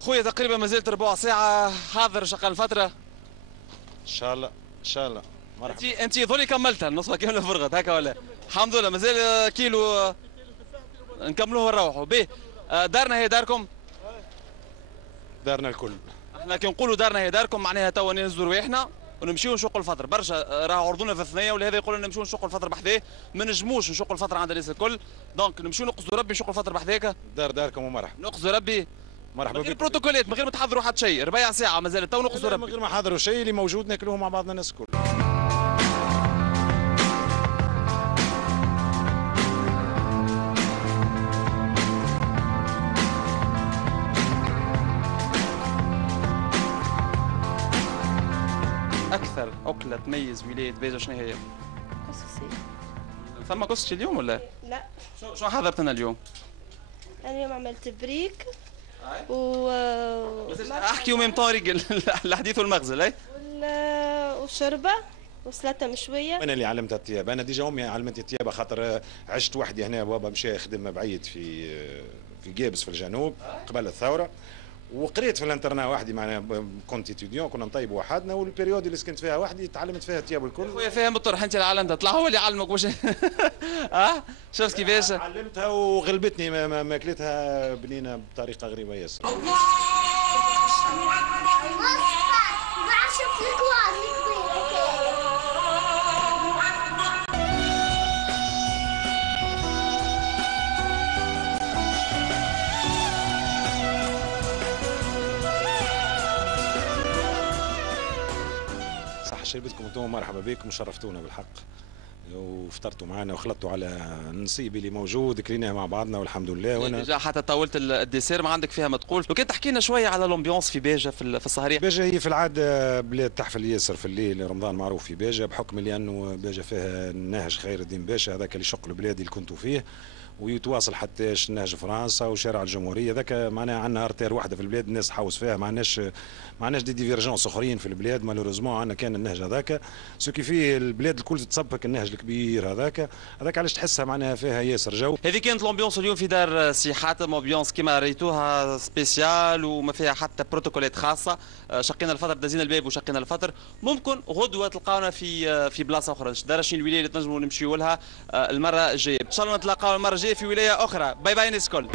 خويا تقريبا ما زالت ربع ساعة حاضر شغال فترة. ان شاء الله ان شاء الله. مرحبا. انت ظني كملتها النصفة كاملة فرغت هكا ولا؟ الحمد لله مازال كيلو نكملوه ونروحوا به. دارنا هي داركم؟ دارنا الكل. احنا كي نقولوا دارنا هي داركم معناها توا نهزوا رواحنا ونمشيو نشقوا الفطر. برشا راه عرضونا في الثنيه ولهذا يقولوا لنا نمشيو نشقوا الفطر بحذاه، ما نجموش نشقوا الفطر عند الناس الكل، دونك نمشيو نقصدوا ربي نشقوا الفطر بحذاك. داركم ومرحبا. نقصدوا ربي مرحبا من غير بك. بروتوكولات من غير ما تحضروا حتى شيء، ربيع ساعه مازال تو نقصدوا ربي. من غير ما حضروا شيء، اللي موجود ناكلوه مع بعضنا الناس الكل. اكثر اكله تميز ولايه باجه شنو هي؟ كسكسي. ثم كسكسي اليوم ولا؟ لا، شو حضرت لنا اليوم؟ انا اليوم عملت بريك و احكي وميم طارق الحديث والمغزل اي وشوربه وسلطه مشويه. انا اللي علمتها الطياب، انا ديجا امي علمتني الطياب خاطر عشت وحدي هنا، بابا مشى يخدم بعيد في جابس في الجنوب قبل الثوره، وقريت في الانترنا وحدي، معنا كنت اتيديون كنا نطيبوا وحدنا، والبريود اللي سكنت فيها وحدي تعلمت فيها الطياب الكل. خويا فاهم الطرح انت اللي علمتها، طلع هو اللي علمك واش شفت كيفاش؟ علمتها وغلبتني، ما اكلتها بنينه بطريقه غريبه ياسر. صح شربتكم انتم، مرحبا بكم، شرفتونا بالحق وفطرتوا معنا وخلطتوا على النصيب اللي موجود، كليناه مع بعضنا والحمد لله. وانا جا حتى طولت الديسير، ما عندك فيها ما تقول. لو كان تحكي لنا شويه على الامبيونس في باجه في السهريه. باجه هي في العاده بلاد تحفل ياسر في الليل، رمضان معروف في باجه بحكم اللي انه باجه فيها الناهج خير الدين باشا، هذاك اللي شق البلاد اللي كنتوا فيه، ويتواصل حتى نهج فرنسا وشارع الجمهوريه، ذاك معناها عندنا ارتير واحده في البلاد الناس تحوس فيها، ما عندناش دي ديفيرجونس اخرين في البلاد، مالوريزمون عندنا كان النهج هذاك، سو كي فيه البلاد الكل تتصبك النهج الكبير هذاك علاش تحسها معناها فيها ياسر جو. هذه كانت الامبيونس اليوم في دار سي حاتم، امبيونس كيما ريتوها سبيسيال وما فيها حتى بروتوكولات خاصه. شقينا الفطر، دزينا الباب وشقينا الفطر. ممكن غدوه تلقاونا في بلاصه اخرى، دار شنو الولايه اللي تنجموا نمشيو لها المره الجايه. ان شاء الله نتلاقاو المره الجايه في ولايه اخرى. باي باي ناس الكل.